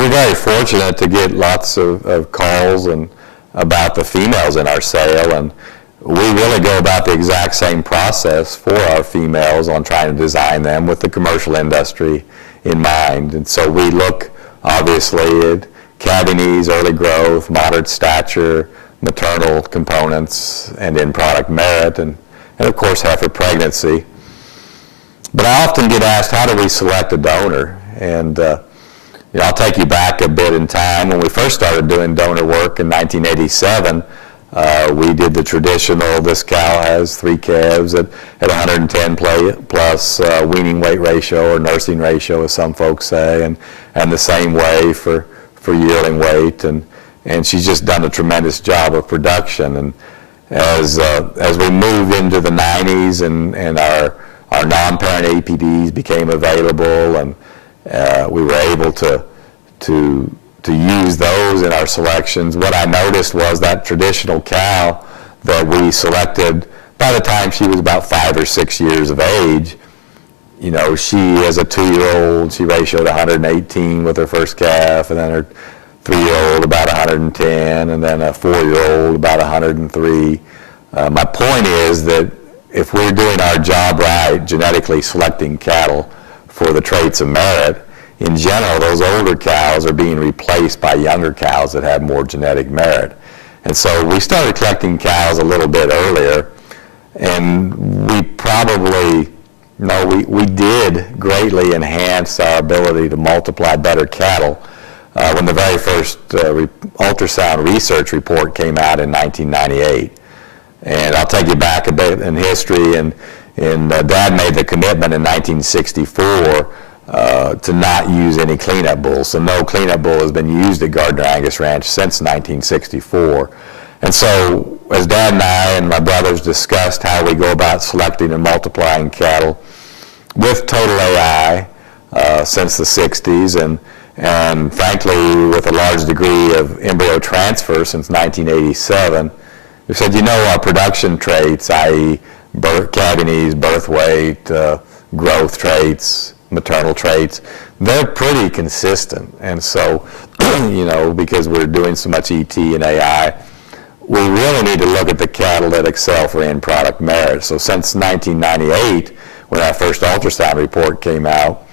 We're very fortunate to get lots of calls and about the females in our sale, and we really go about the exact same process for our females on trying to design them with the commercial industry in mind. And so we look obviously at calving knees, early growth, moderate stature, maternal components, and in product merit, and of course heifer pregnancy. But I often get asked, how do we select a donor? And I'll take you back a bit in time. When we first started doing donor work in 1987, we did the traditional, this cow has 3 calves at 110 plus weaning weight ratio, or nursing ratio as some folks say, and the same way for yearling weight, and she's just done a tremendous job of production. And as we moved into the 90s and our non-parent APDs became available, and we were able to use those in our selections, what I noticed was that traditional cow that we selected by the time she was about 5 or 6 years of age, she as a 2-year-old, she ratioed 118 with her first calf, and then her 3-year-old about 110, and then a 4-year-old about 103. My point is that if we're doing our job right, genetically selecting cattle for the traits of merit, in general, those older cows are being replaced by younger cows that have more genetic merit. And so we started collecting cows a little bit earlier, and we probably, we did greatly enhance our ability to multiply better cattle when the very first ultrasound research report came out in 1998. And I'll take you back a bit in history, and Dad made the commitment in 1964 to not use any cleanup bulls. So no cleanup bull has been used at Gardner Angus Ranch since 1964. And so as Dad and I and my brothers discussed how we go about selecting and multiplying cattle with total AI since the 60s, and frankly with a large degree of embryo transfer since 1987, we said, our production traits, i.e. calving knees, birth weight, growth traits, maternal traits, they're pretty consistent. And so, because we're doing so much ET and AI, we really need to look at the cattle that excel for end product merit. So since 1998, when our first ultrasound report came out,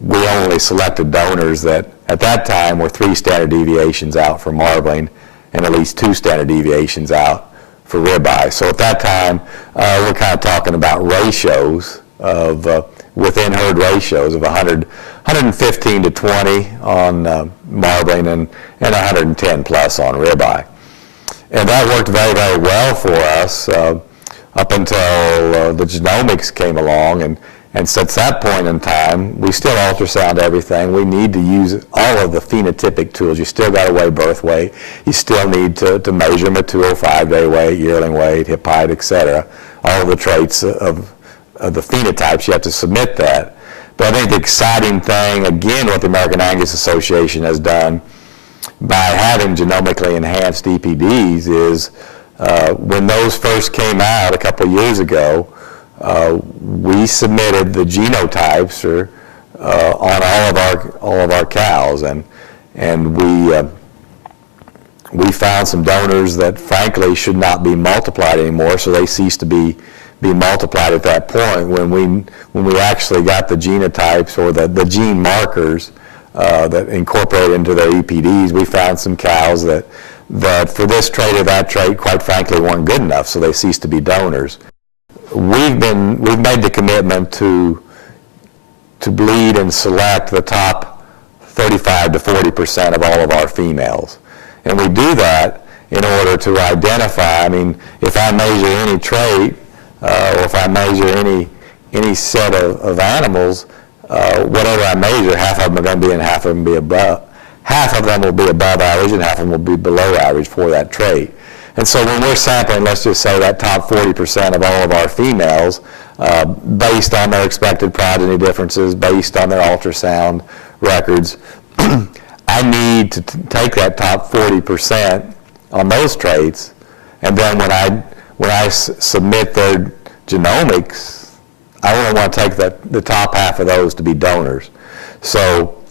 we only selected donors that at that time were 3 standard deviations out for marbling and at least 2 standard deviations out for ribeye. So at that time, we're kind of talking about ratios of within herd ratios of 115 to 20 on marbling and 110 plus on ribeye. And that worked very, very well for us up until the genomics came along. And since that point in time, we still ultrasound everything. We need to use all of the phenotypic tools. You still got to weigh birth weight. You still need to measure mature 5-day weight, yearling weight, hip height, etc. All of the traits of the phenotypes, you have to submit that. But I think the exciting thing, again, what the American Angus Association has done by having genomically enhanced EPDs is when those first came out a couple of years ago, we submitted the genotypes on all of our cows, and we found some donors that frankly should not be multiplied anymore, so they ceased to be multiplied at that point. When we actually got the genotypes or the gene markers that incorporate into their EPDs, we found some cows that for this trait or that trait, quite frankly, weren't good enough, so they ceased to be donors. We've made the commitment to bleed and select the top 35 to 40% of all of our females, and we do that in order to identify. I mean, if I measure any trait or if I measure any set of animals, whatever I measure, half of them are going to be and half of them be above. Half of them will be above average and half of them will be below average for that trait. And so when we're sampling, let's just say that top 40% of all of our females, based on their expected progeny differences, based on their ultrasound records, I need to take that top 40% on those traits, and then when I submit their genomics, I only want to take the top half of those to be donors. So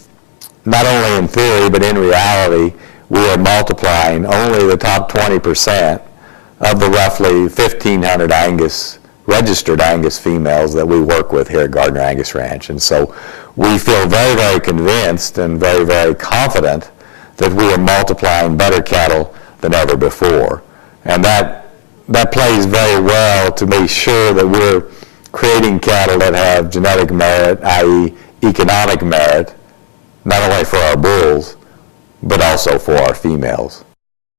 not only in theory, but in reality, we are multiplying only the top 20% of the roughly 1,500 Angus, registered Angus females that we work with here at Gardner Angus Ranch. And so we feel very, very convinced and very, very confident that we are multiplying better cattle than ever before. And that plays very well to make sure that we're creating cattle that have genetic merit, i.e. economic merit, not only for our bulls, but also for our females.